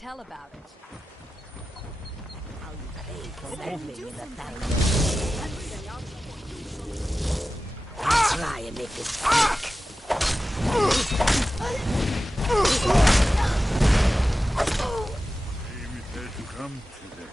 tell about it. How you pay for meddling in the family. I'll try and make it quick. Maybe it had to come to that.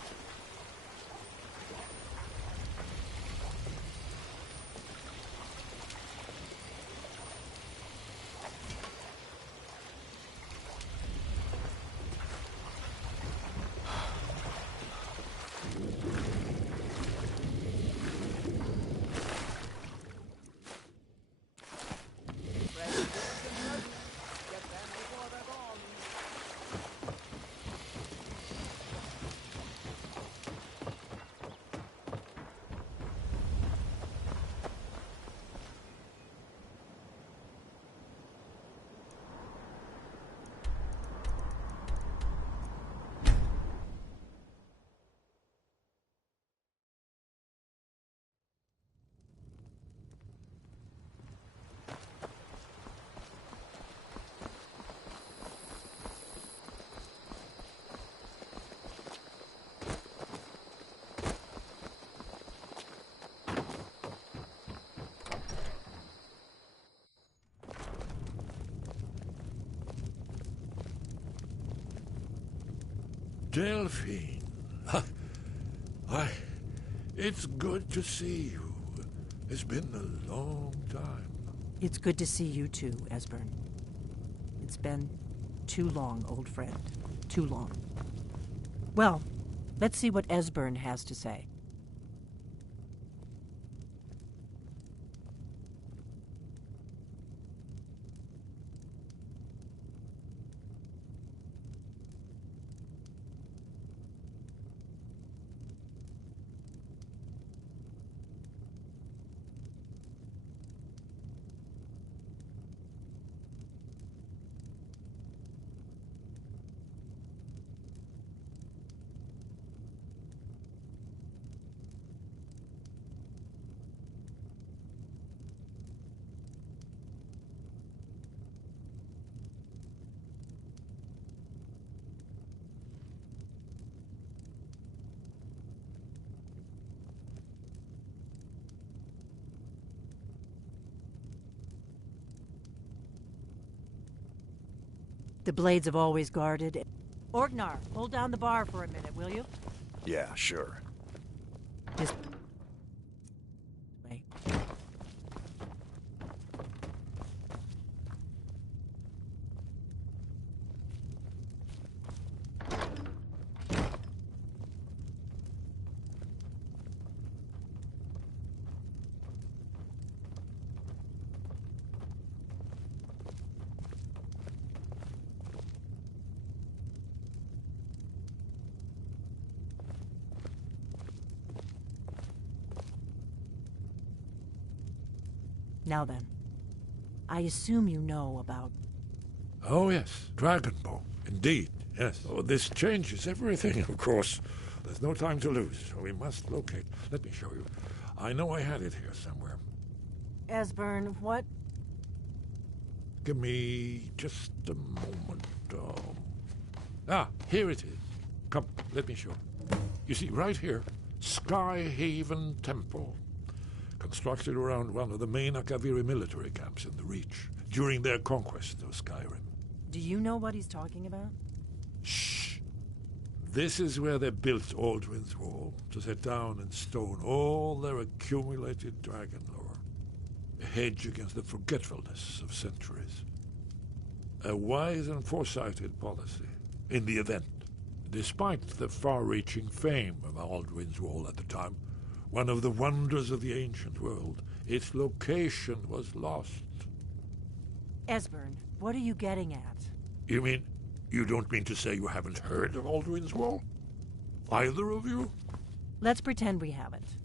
Delphine. It's good to see you. It's been a long time. It's good to see you too, Esbern. It's been too long, old friend. Too long. Well, let's see what Esbern has to say. The blades have always guarded. Orgnar, hold down the bar for a minute, will you? Yeah, sure. This way. Now then, I assume you know about... Oh, yes. Dragonbow. Indeed, yes. Oh, this changes everything, of course. There's no time to lose. We must locate. Let me show you. I know I had it here somewhere. Esbern, what? Give me just a moment. Here it is. Come, let me show. You see, right here, Skyhaven Temple. Constructed around one of the main Akaviri military camps in the Reach during their conquest of Skyrim. Do you know what he's talking about? Shh! This is where they built Aldrin's Wall, to set down in stone all their accumulated dragon lore. A hedge against the forgetfulness of centuries. A wise and foresighted policy, in the event, despite the far-reaching fame of Aldrin's Wall at the time, one of the wonders of the ancient world, its location was lost. Esbern, what are you getting at? You mean, you don't mean to say you haven't heard of Aldrin's Wall? Either of you? Let's pretend we haven't.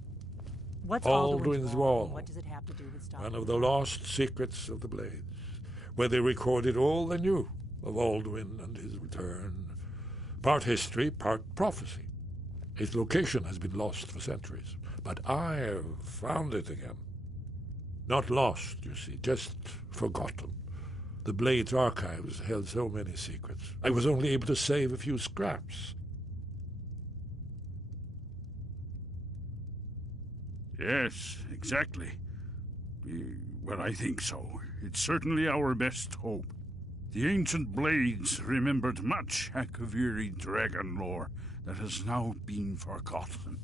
What's Aldrin's Wall? What does it have to do with stuff? One of the lost secrets of the Blades, where they recorded all they knew of Aldwin and his return. Part history, part prophecy. Its location has been lost for centuries, but I have found it again. Not lost, you see, just forgotten. The Blade's archives held so many secrets. I was only able to save a few scraps. Yes, exactly. Well, I think so. It's certainly our best hope. The ancient Blades remembered much Akaviri dragon lore that has now been forgotten.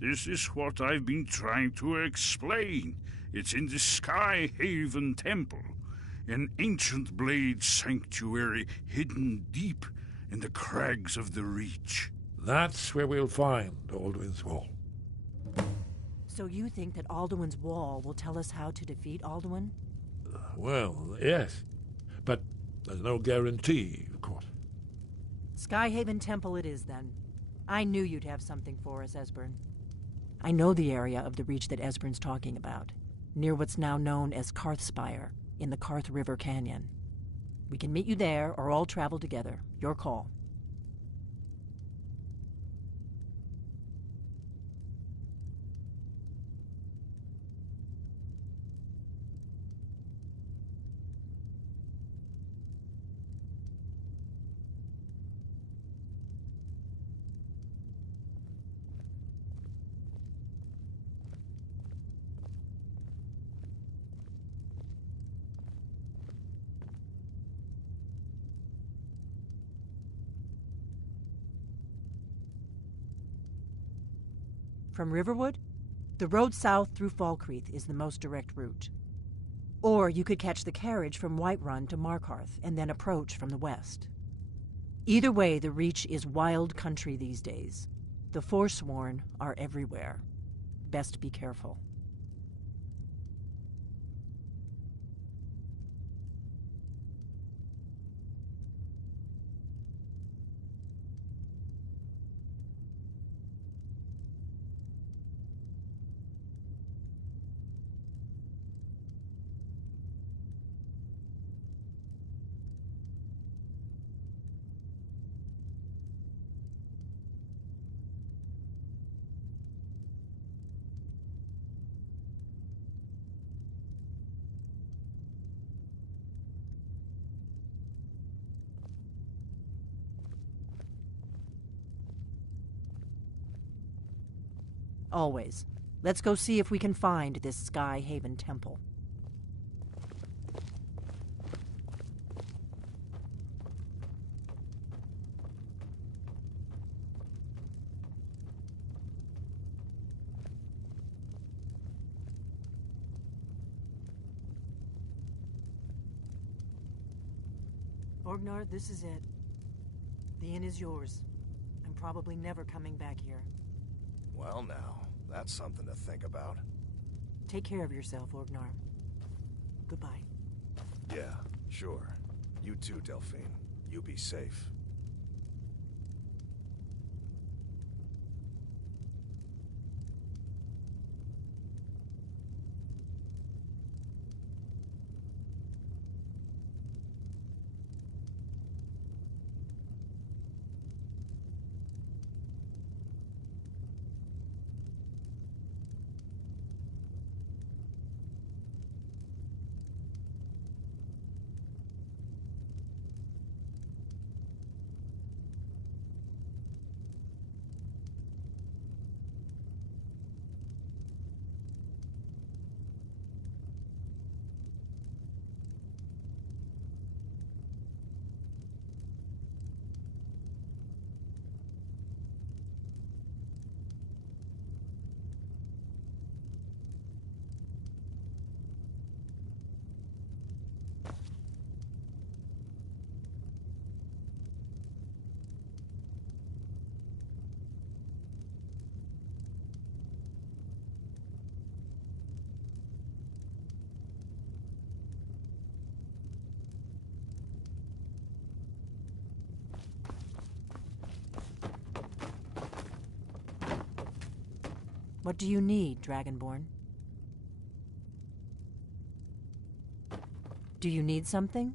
This is what I've been trying to explain. It's in the Sky Haven Temple, an ancient Blade sanctuary hidden deep in the crags of the Reach. That's where we'll find Alduin's Wall. So you think that Alduin's Wall will tell us how to defeat Alduin? Well, yes. But there's no guarantee, of course. Skyhaven Temple it is, then. I knew you'd have something for us, Esbern. I know the area of the Reach that Esbern's talking about, near what's now known as Karthspire, in the Karth River Canyon. We can meet you there, or all travel together. Your call. From Riverwood, the road south through Falkreath is the most direct route. Or you could catch the carriage from Whiterun to Markarth and then approach from the west. Either way, the Reach is wild country these days. The Forsworn are everywhere. Best be careful. Always. Let's go see if we can find this Sky Haven Temple. Orgnar, this is it. The inn is yours. I'm probably never coming back here. Well now, that's something to think about. Take care of yourself, Orgnar. Goodbye. Yeah, sure. You too, Delphine. You be safe. What do you need, Dragonborn? Do you need something?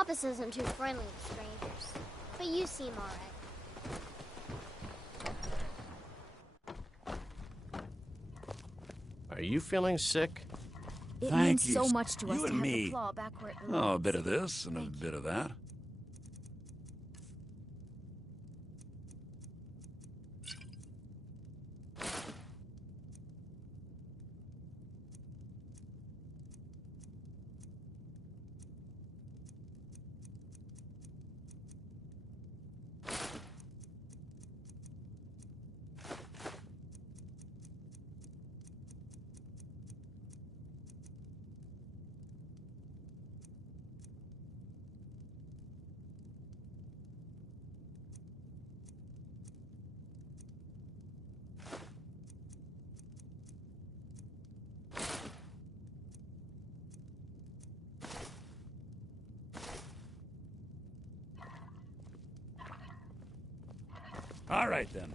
Hoppus isn't too friendly with strangers, but you seem alright. Are you feeling sick? It Thank means you. so much to us You to and have me. the claw back where it Oh, a belongs. bit of this and a bit of that. All right, then.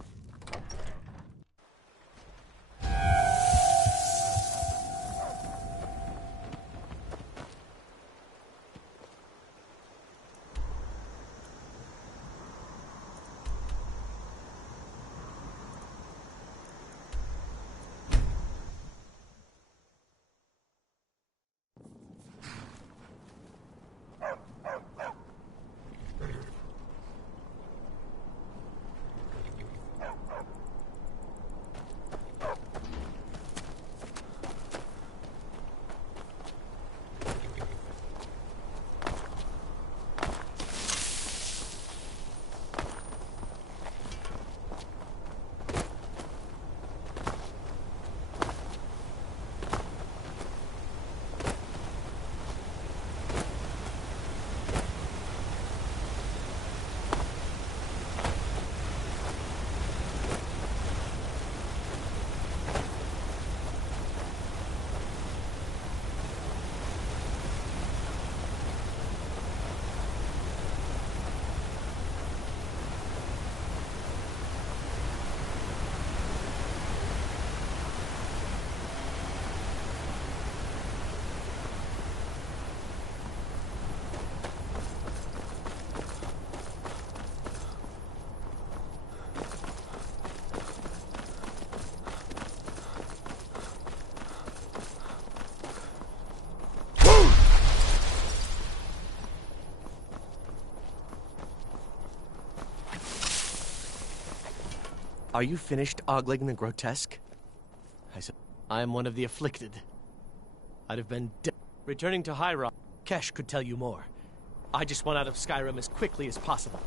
Are you finished ogling the grotesque? I am one of the afflicted. I'd have been dead. Returning to High Rock, Kesh could tell you more. I just want out of Skyrim as quickly as possible.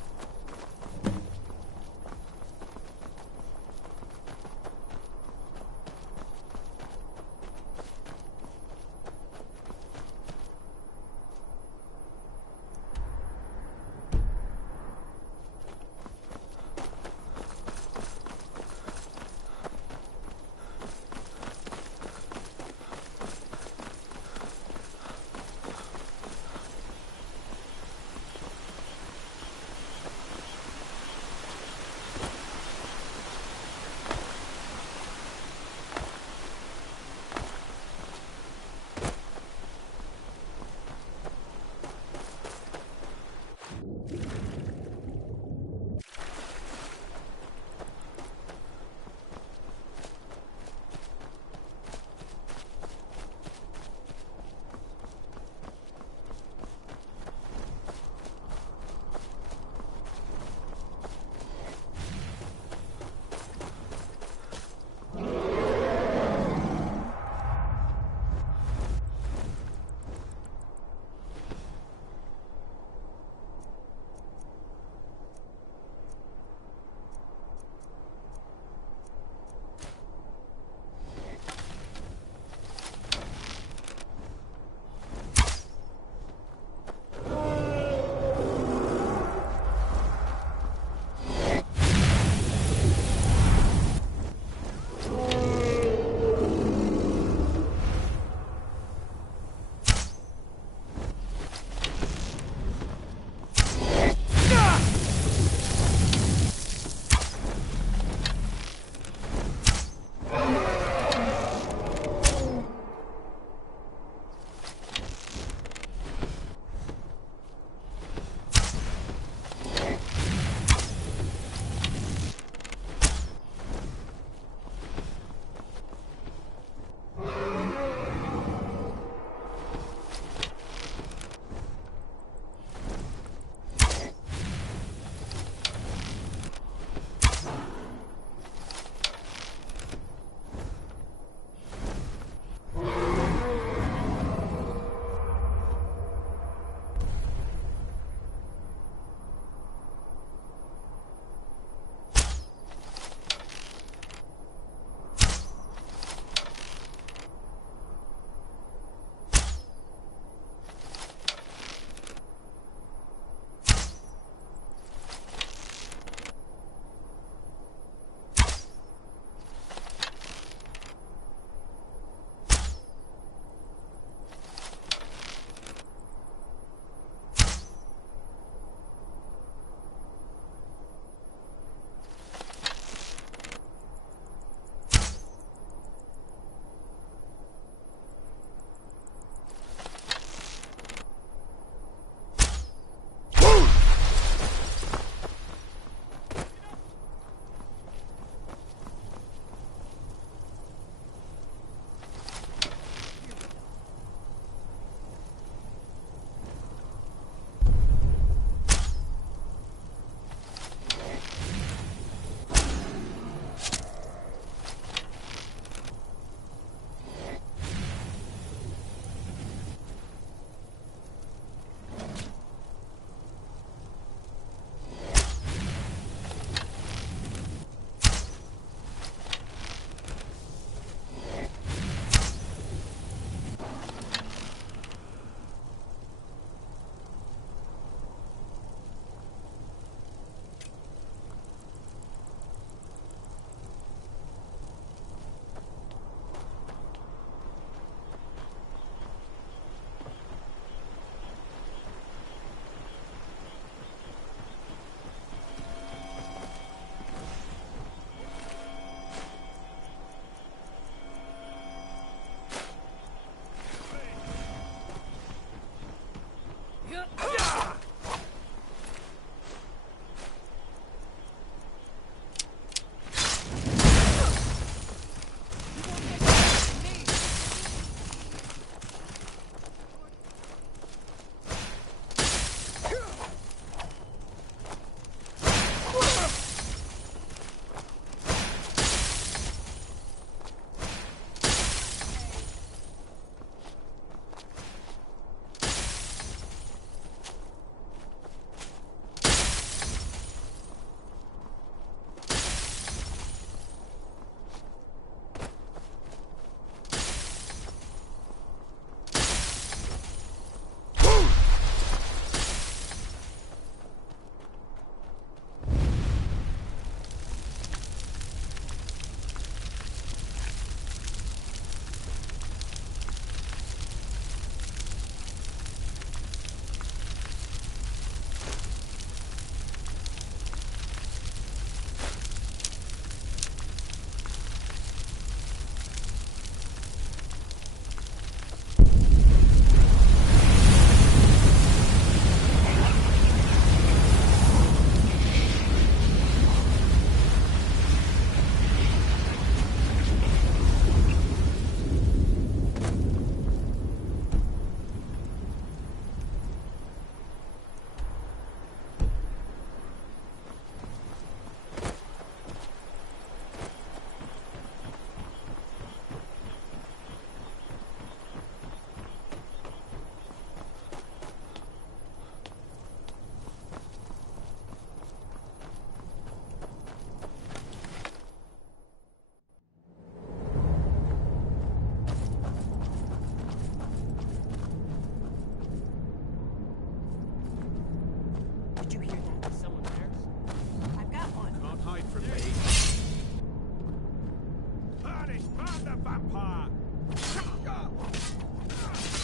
vampire!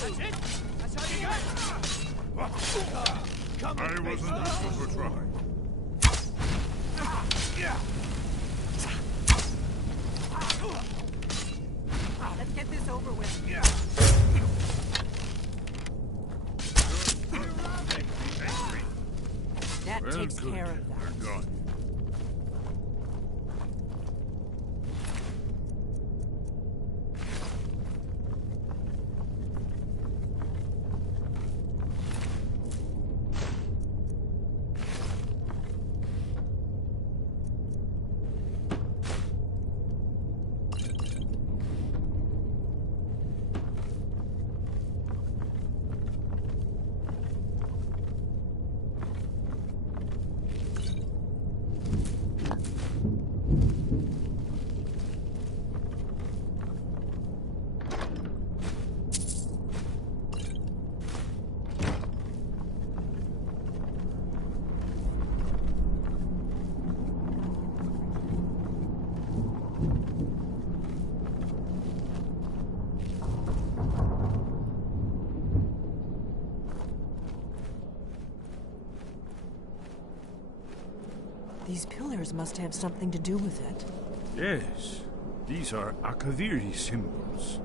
That's it? That's all you got? I wasn't looking for trouble. Let's get this over with. That Well, takes good. care of that. They're gone. These pillars must have something to do with it. Yes, these are Akaviri symbols.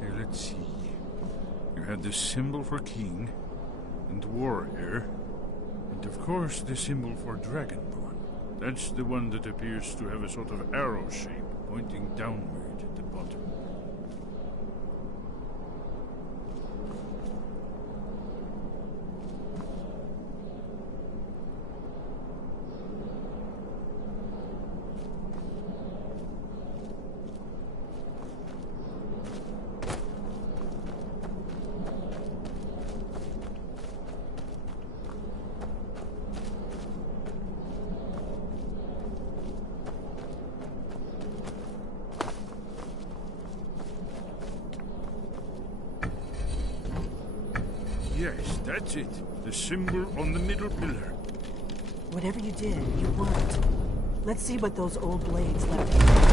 Here, let's see. You had the symbol for king and warrior, and of course the symbol for dragonborn. That's the one that appears to have a sort of arrow shape pointing downward at the bottom. Yes, that's it. The symbol on the middle pillar. Whatever you did, you worked. Let's see what those old blades left behind.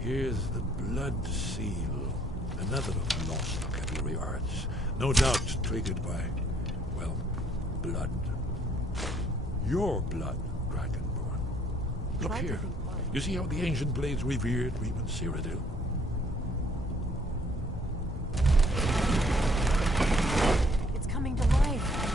Here's the blood seal. Another of lost Akaviri arts. No doubt triggered by, well, blood. Your blood, Dragonborn. Look Try to here. think why. You see how the ancient blades revered even Cyrodiil? It's coming to life.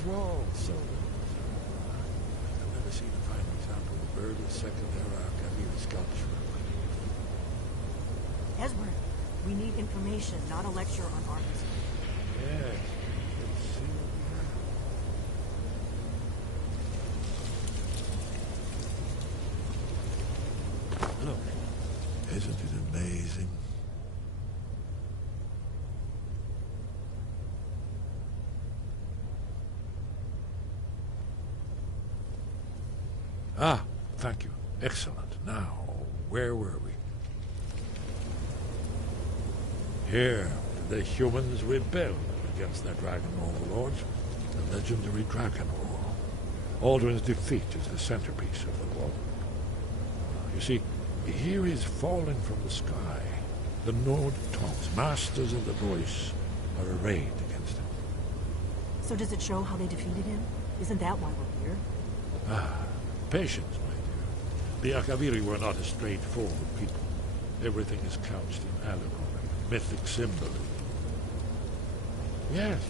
Aldrin's Wall. So, I've never seen a fine example of early Second Era Kavir sculpture. Esbern, we need information, not a lecture on art history. Yes. Let's see what we have. Look, isn't it amazing? Ah, thank you. Excellent. Now, where were we? Here, the humans rebelled against their dragon overlords, the legendary Dragon War. Aldrin's defeat is the centerpiece of the war. You see, here is falling from the sky. The Nord tongues, masters of the voice, are arrayed against him. So does it show how they defeated him? Isn't that why we're here? Ah, patience, my dear. The Akaviri were not a straightforward people. Everything is couched in allegory, mythic symbolism. Yes.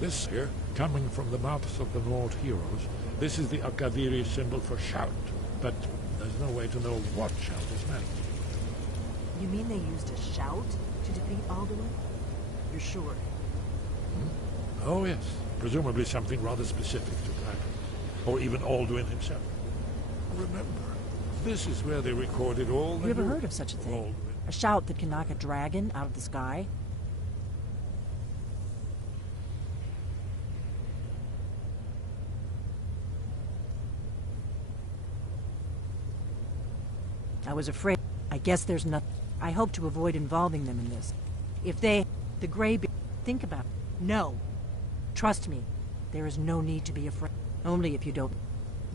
This here, coming from the mouths of the Nord heroes, this is the Akaviri symbol for shout. But there's no way to know what shout is meant. You mean they used a shout to defeat Alduin? You're sure? Oh, yes. Presumably something rather specific to dragons. Or even Alduin himself. Remember, this is where they recorded all the... You ever heard of such a thing? Alduin. A shout that can knock a dragon out of the sky? I was afraid. I guess there's nothing. I hope to avoid involving them in this. If they... The Greybeard... Think about it. No. Trust me. There is no need to be afraid. Only if you don't...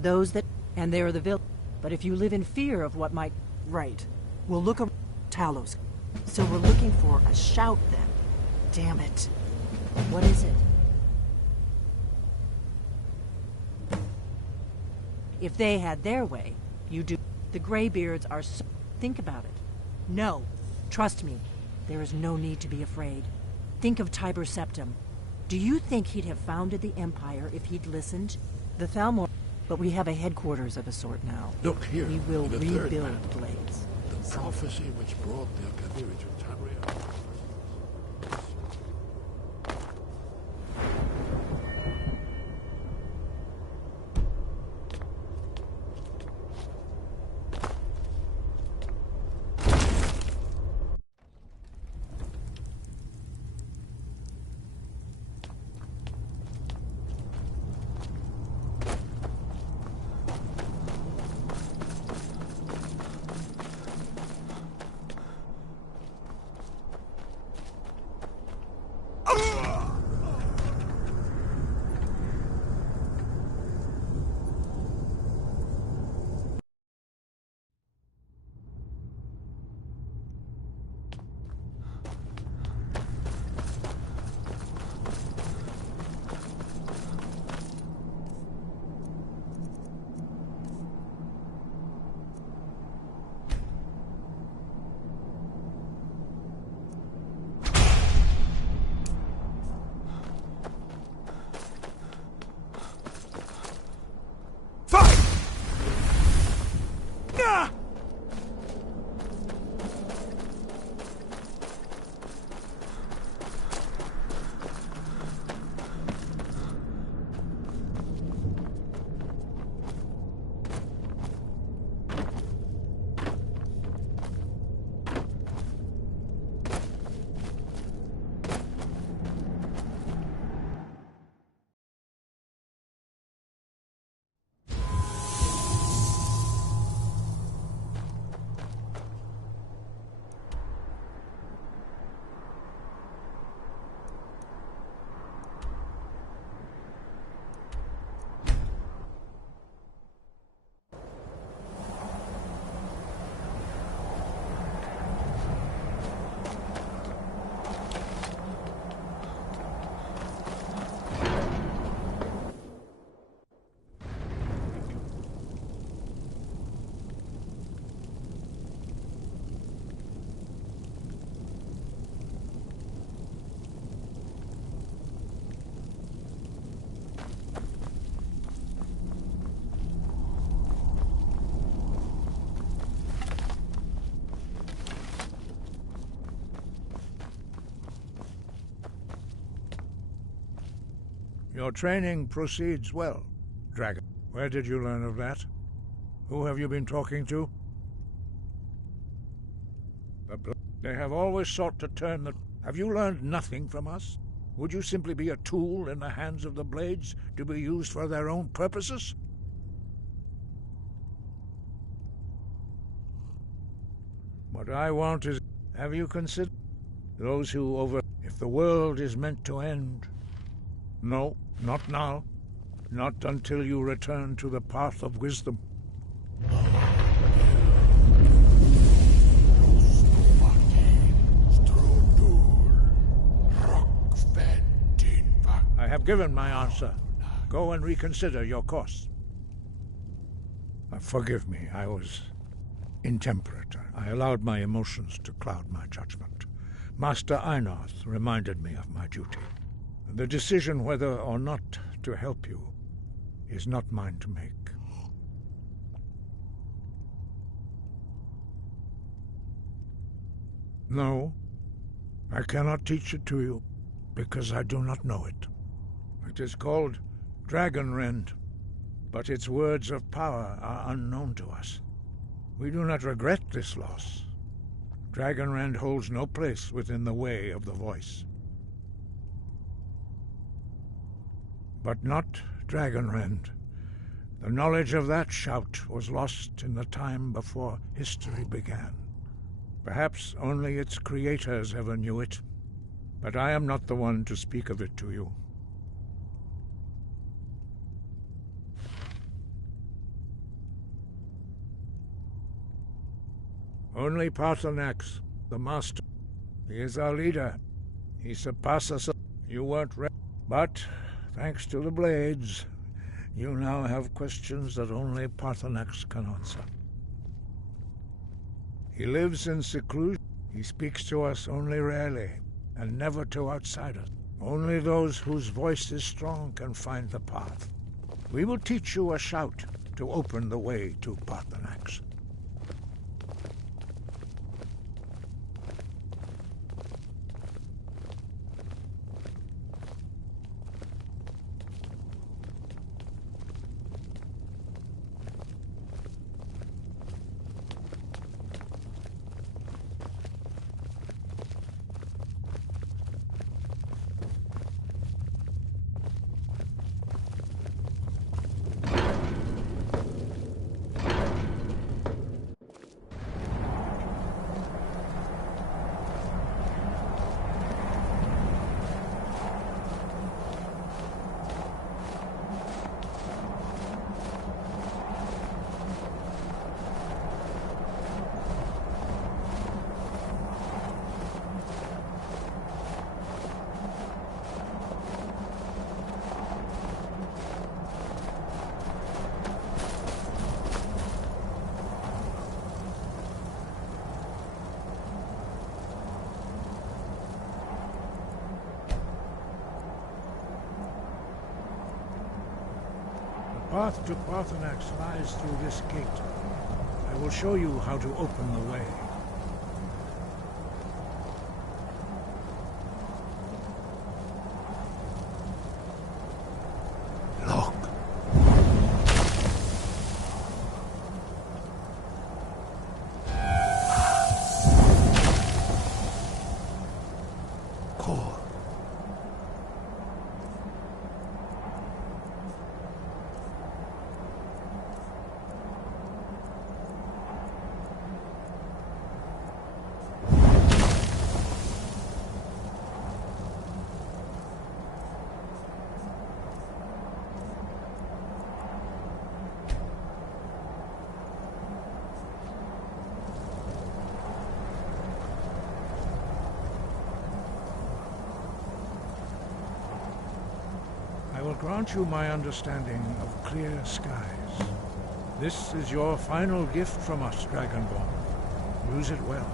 Those that... And they're the villain. But if you live in fear of what might... Right. We'll look around Talos. So we're looking for a shout then. Damn it. What is it? If they had their way, you do... The Greybeards are so... Think about it. No. Trust me. There is no need to be afraid. Think of Tiber Septim. Do you think he'd have founded the Empire if he'd listened? The Thalmor... But we have a headquarters of a sort now. Look here. We will the third rebuild map. Blades. The prophecy which brought the Akaviri to Tamriel. Your training proceeds well, Dragon. Where did you learn of that? Who have you been talking to? They have always sought to turn the... Have you learned nothing from us? Would you simply be a tool in the hands of the Blades to be used for their own purposes? What I want is... Have you considered those who over... If the world is meant to end... No, not now. Not until you return to the path of wisdom. I have given my answer. Go and reconsider your course. Forgive me, I was intemperate. I allowed my emotions to cloud my judgment. Master Einarth reminded me of my duty. The decision whether or not to help you is not mine to make. No, I cannot teach it to you, because I do not know it. It is called Dragonrend, but its words of power are unknown to us. We do not regret this loss. Dragonrend holds no place within the way of the voice. But not Dragonrend. The knowledge of that shout was lost in the time before history began. Perhaps only its creators ever knew it, but I am not the one to speak of it to you. Only Paarthurnax, the master. He is our leader. He surpasses us. You weren't ready. But, thanks to the Blades, you now have questions that only Paarthurnax can answer. He lives in seclusion. He speaks to us only rarely, and never to outsiders. Only those whose voice is strong can find the path. We will teach you a shout to open the way to Paarthurnax. The path to Paarthurnax lies through this gate. I will show you how to open the way. Look. Core. I will grant you my understanding of clear skies. This is your final gift from us, Dragonborn. Use it well.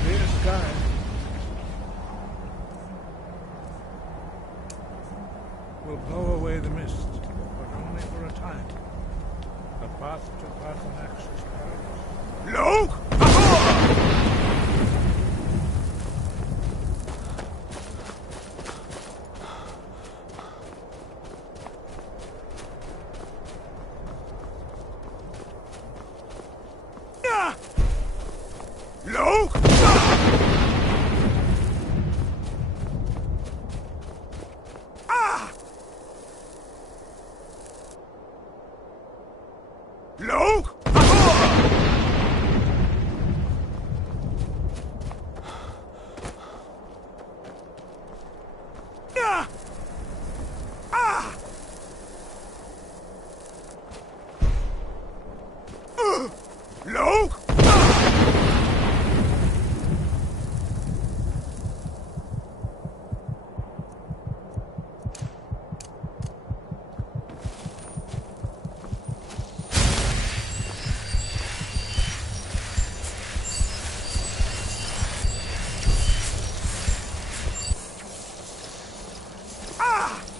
Clear sky. Will blow away the mist, but only for a time. The path to Parthenax's paradise. Look! Look! Look! Look!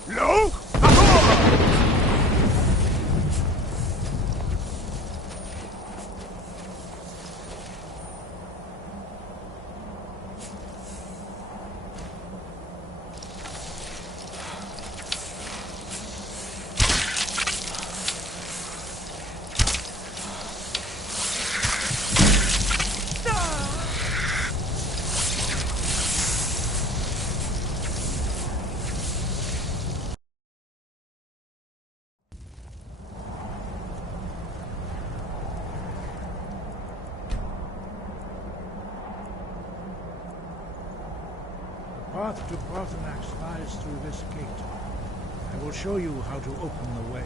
Look! The path to Parthenax lies through this gate. I will show you how to open the way.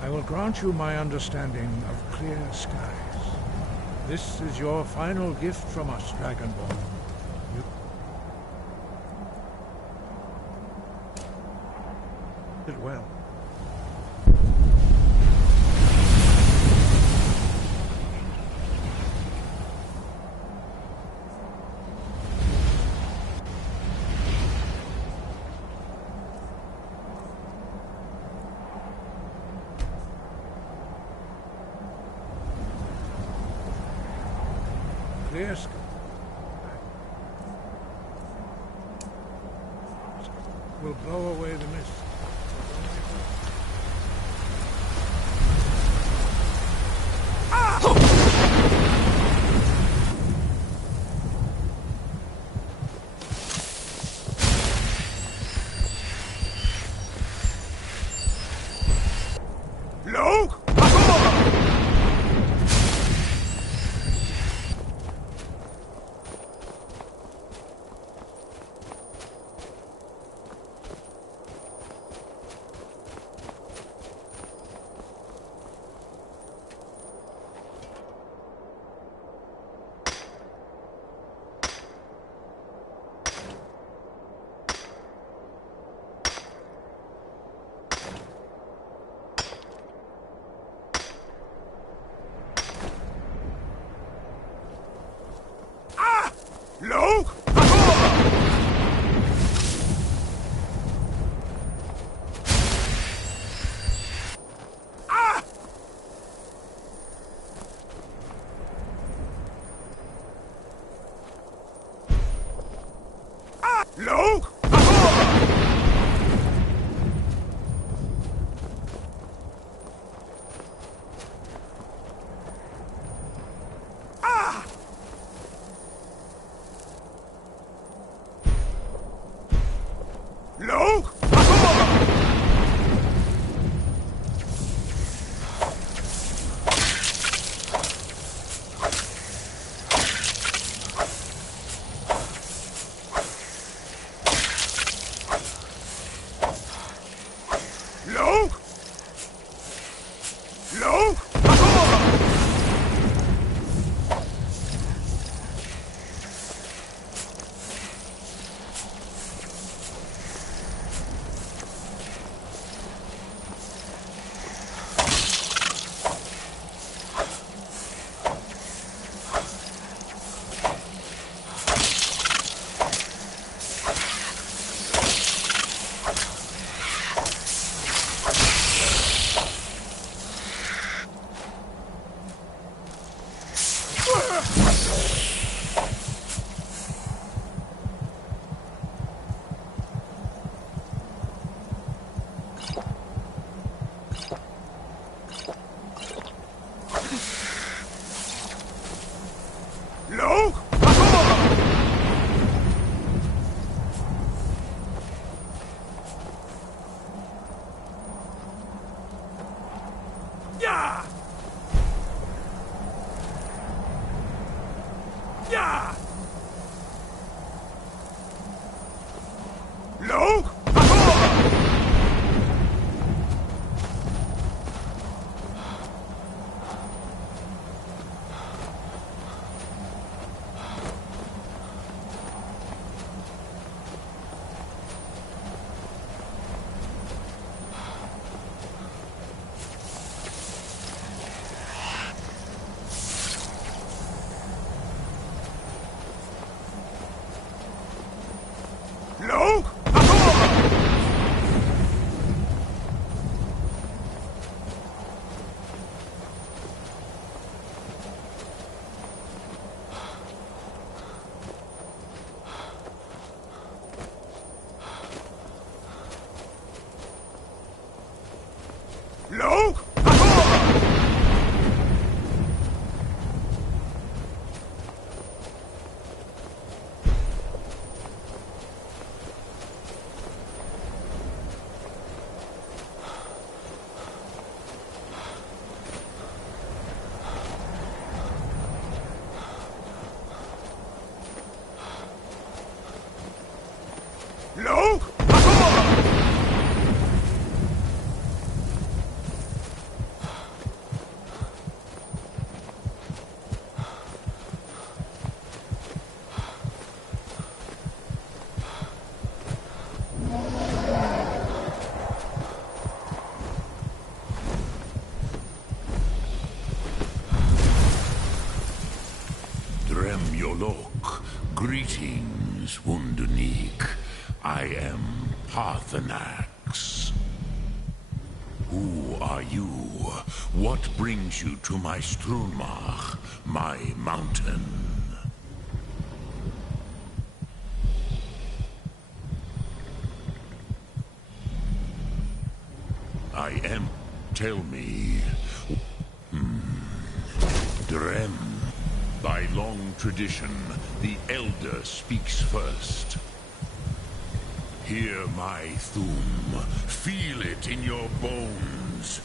I will grant you my understanding of clear skies. This is your final gift from us, Dragonborn. You did well. Clear sky. Will blow away the mist. Look! Look! Look! Look! No! Greetings, Wunderneek. I am Parthenax. Who are you? What brings you to my Strunmach, my mountain? I am... Tell me... Drem. By long tradition, the Elder speaks first. Hear my Thum. Feel it in your bones.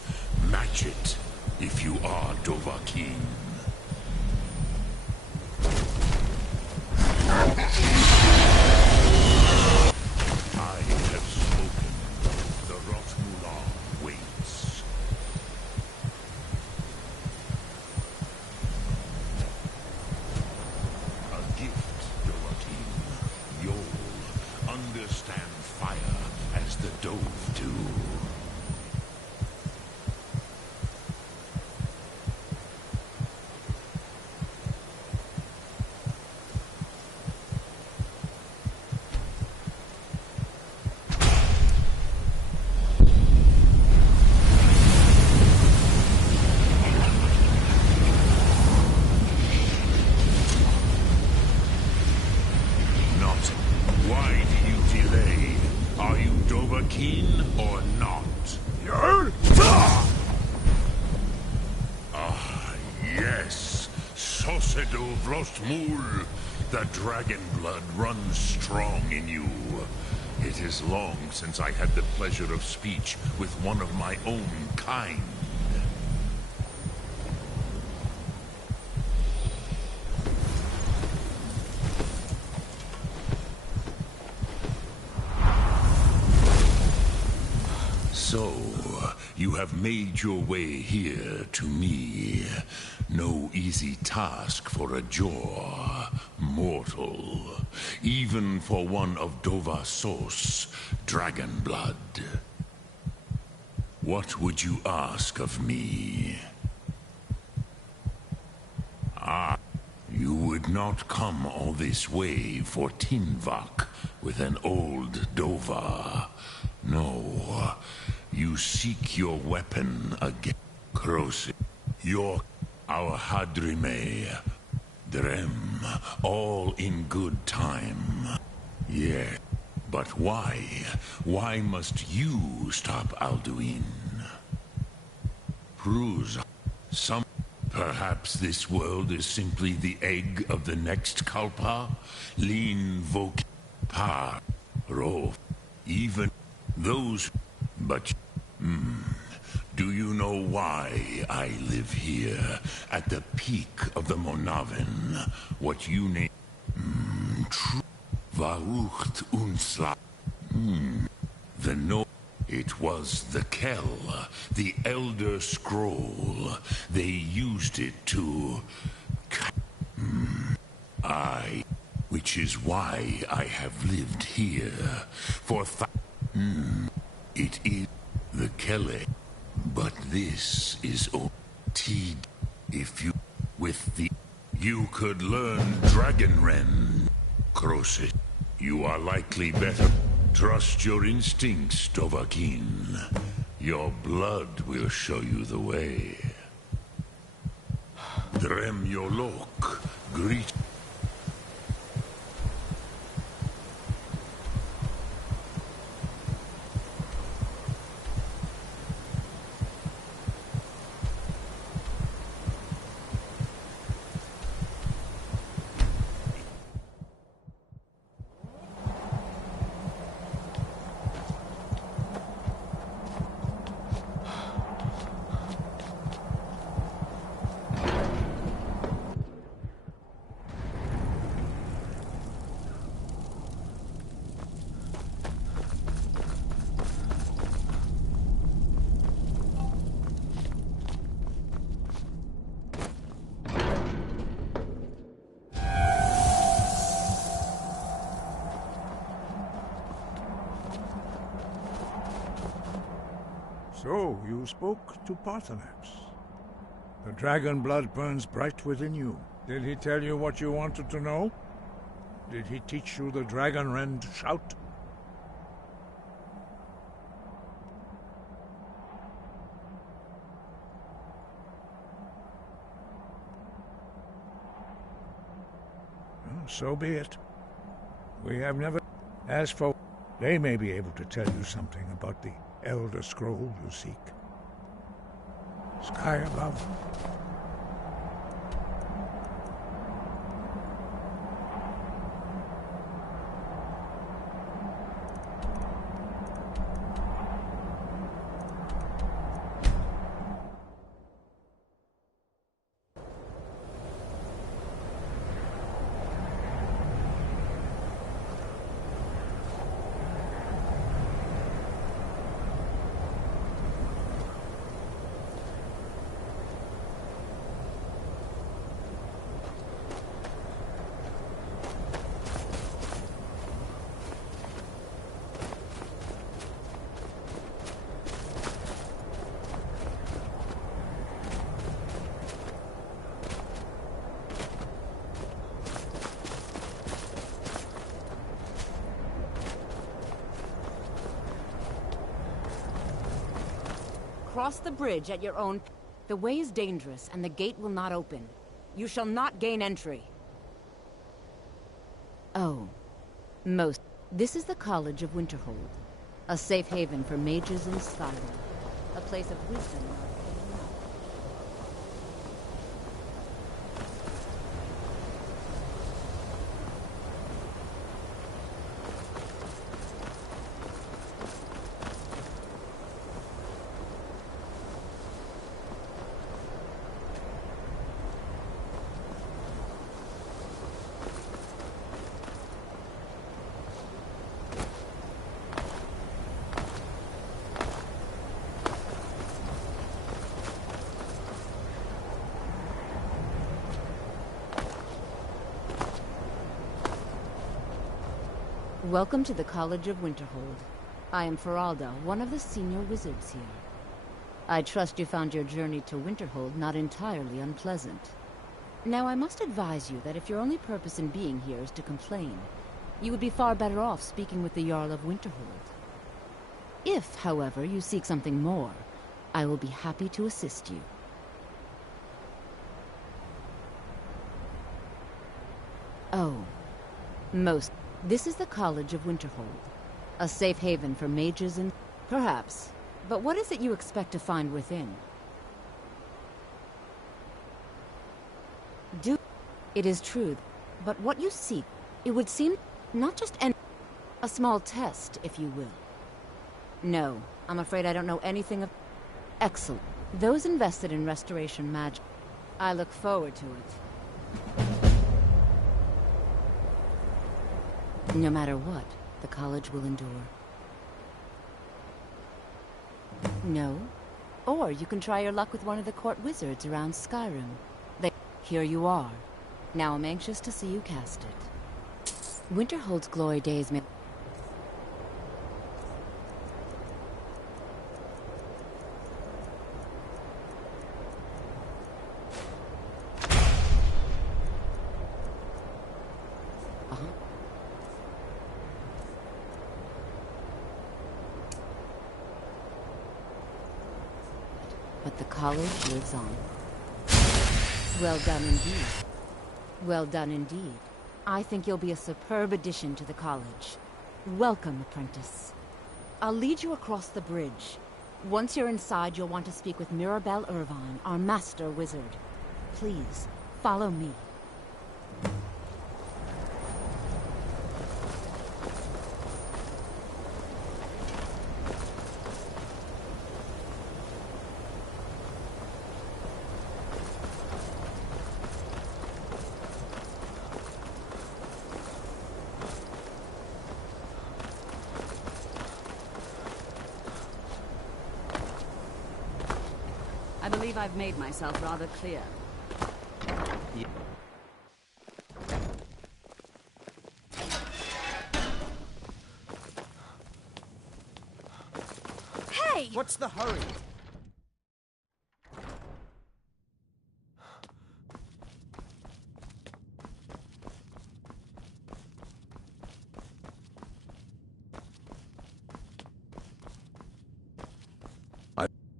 Match it, if you are Dovahkiin. I have spoken. The Rotmular waits. A gift, Dovahkiin. You'll understand fire as the Dove do. Why do you delay? Are you Dovahkiin or not? Ah, yes. Sosedo Vrostmul. The dragon blood runs strong in you. It is long since I had the pleasure of speech with one of my own kind. So, you have made your way here to me. No easy task for a jaw, mortal. Even for one of Dovahsos, dragon blood. What would you ask of me? Ah, you would not come all this way for Tinvak with an old Dova. No, you seek your weapon again, Krosi. Our Hadrime, Drem, all in good time. Yeah, but why? Why must you stop Alduin? Pruz, perhaps this world is simply the egg of the next Kalpa? Lean Vok Par Ro, even those, but do you know why I live here at the peak of the Monavin? What you name Varucht Unsla. The no. It was the Kell, the Elder Scroll. They used it to. Which is why I have lived here for. It is the Kelle, but this is Tid. If you, with the, you could learn Dragonren, Krosit. You are likely better. Trust your instincts, Dovahkiin. Your blood will show you the way. Drem Yolok, greet. So, you spoke to Parthenax. The dragon blood burns bright within you. Did he tell you what you wanted to know? Did he teach you the dragon rend shout? Well, so be it. We have never... As for... They may be able to tell you something about the Elder Scroll you seek. Sky above. Cross the bridge at your own... The way is dangerous, and the gate will not open. You shall not gain entry. Oh. Most. This is the College of Winterhold. A safe haven for mages in Skyrim. A place of wisdom and arcane knowledge. Welcome to the College of Winterhold. I am Feralda, one of the senior wizards here. I trust you found your journey to Winterhold not entirely unpleasant. Now, I must advise you that if your only purpose in being here is to complain, you would be far better off speaking with the Jarl of Winterhold. If, however, you seek something more, I will be happy to assist you. Oh, most. This is the College of Winterhold. A safe haven for mages and... Perhaps. But what is it you expect to find within? It is true. But what you seek, it would seem not just a small test, if you will. No, I'm afraid I don't know anything of... Excellent. Those invested in restoration magic. I look forward to it. No matter what, the college will endure. No? Or you can try your luck with one of the court wizards around Skyrim. Here you are. Now I'm anxious to see you cast it. Winterhold's glory days may... But the college lives on. Well done indeed. Well done indeed. I think you'll be a superb addition to the college. Welcome, apprentice. I'll lead you across the bridge. Once you're inside, you'll want to speak with Mirabelle Irvine, our master wizard. Please, follow me. I believe I've made myself rather clear. Hey! way! What's the hurry?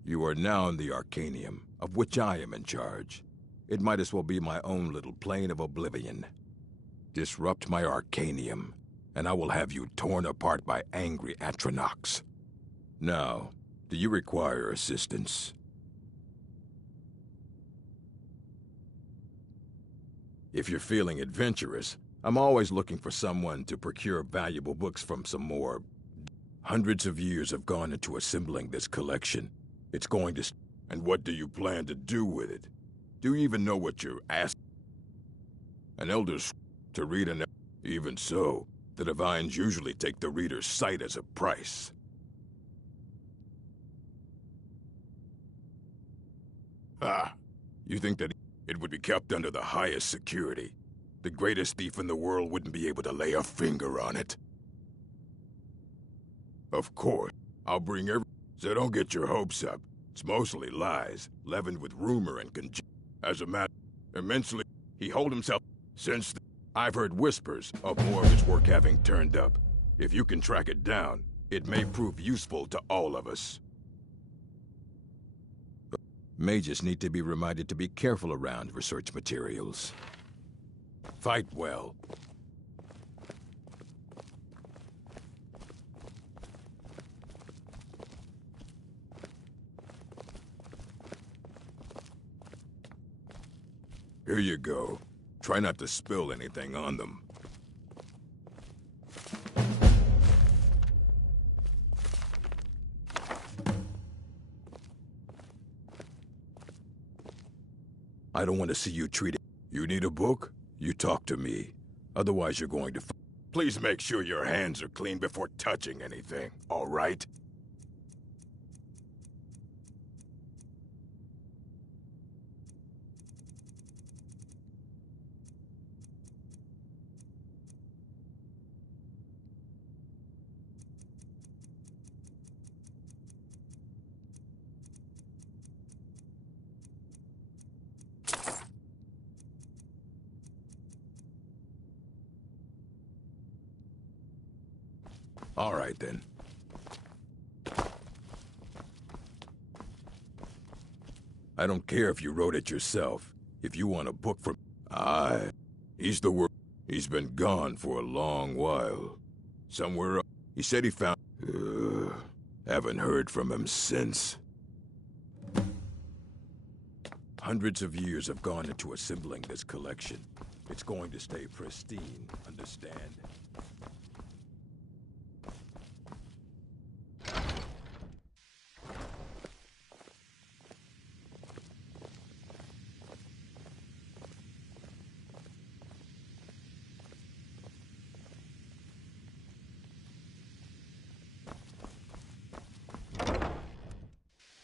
You are now in the Arcanium, of which I am in charge. It might as well be my own little plane of oblivion. Disrupt my Arcanium, and I will have you torn apart by angry Atronachs. Now, do you require assistance? If you're feeling adventurous, I'm always looking for someone to procure valuable books from some more. Hundreds of years have gone into assembling this collection. It's going to... And what do you plan to do with it? Do you even know what you're asking? An elder's to read an... Even so, the Divines usually take the reader's sight as a price. Ah, you think that it would be kept under the highest security? The greatest thief in the world wouldn't be able to lay a finger on it. Of course, I'll bring every... So don't get your hopes up. It's mostly lies, leavened with rumor and conjecture. As a matter, immensely, he hold himself. Since I've heard whispers of more of his work having turned up. If you can track it down, it may prove useful to all of us. Mages need to be reminded to be careful around research materials. Fight well. Here you go. Try not to spill anything on them. I don't want to see you treated. You need a book? You talk to me. Otherwise you're going to... Please make sure your hands are clean before touching anything, all right? All right, then. I don't care if you wrote it yourself. If you want a book from... He's the word. He's been gone for a long while. Somewhere else. He said he found... haven't heard from him since. Hundreds of years have gone into assembling this collection. It's going to stay pristine, understand?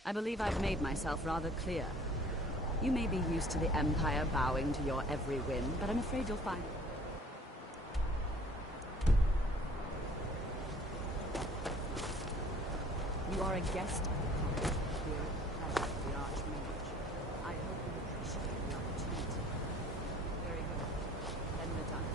I believe I've made myself rather clear. You may be used to the Empire bowing to your every whim, but I'm afraid you'll find... You are a guest of the Court, here at the Palace of the Archmage. I hope you appreciate the opportunity. Very good. Then we're done.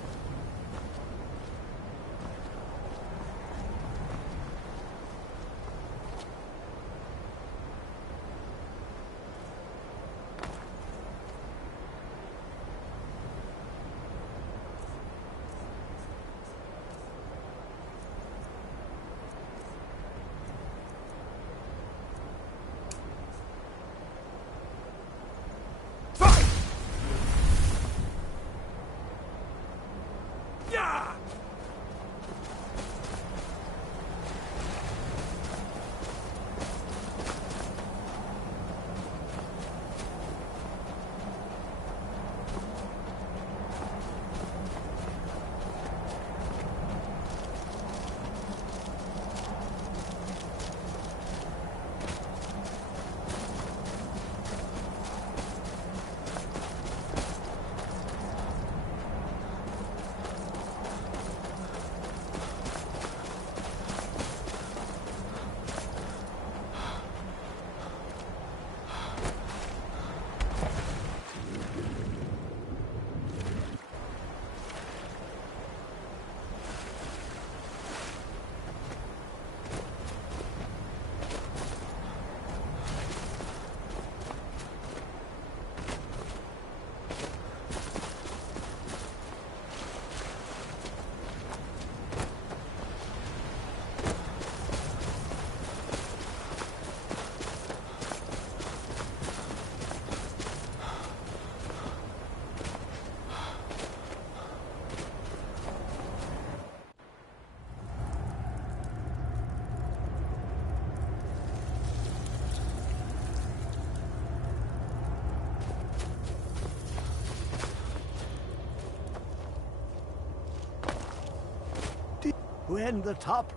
when the top...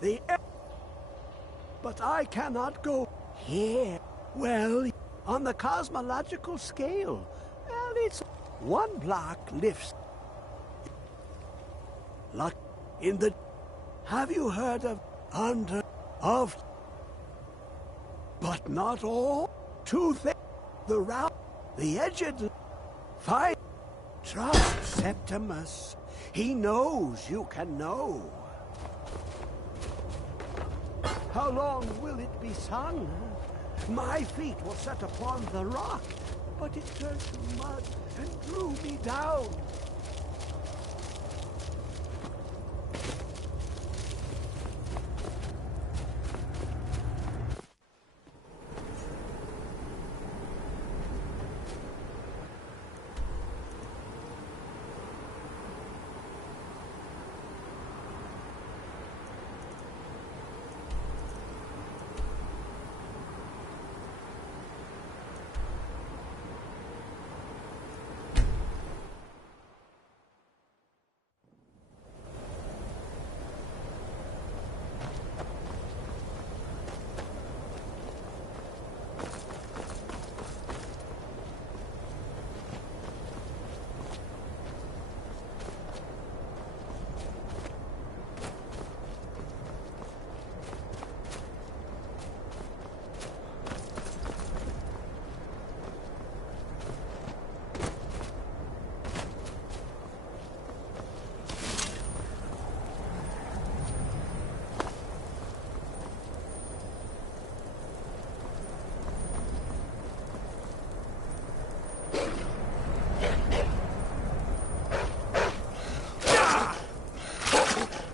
The... But I cannot go here. Well, on the cosmological scale, well, it's one block lifts. Luck in the... Have you heard of under of... But not all. Two things. The route, the edged... Fine. Trust Septimus. He knows you can know. How long will it be sung? My feet were set upon the rock, but it turned to mud and drew me down.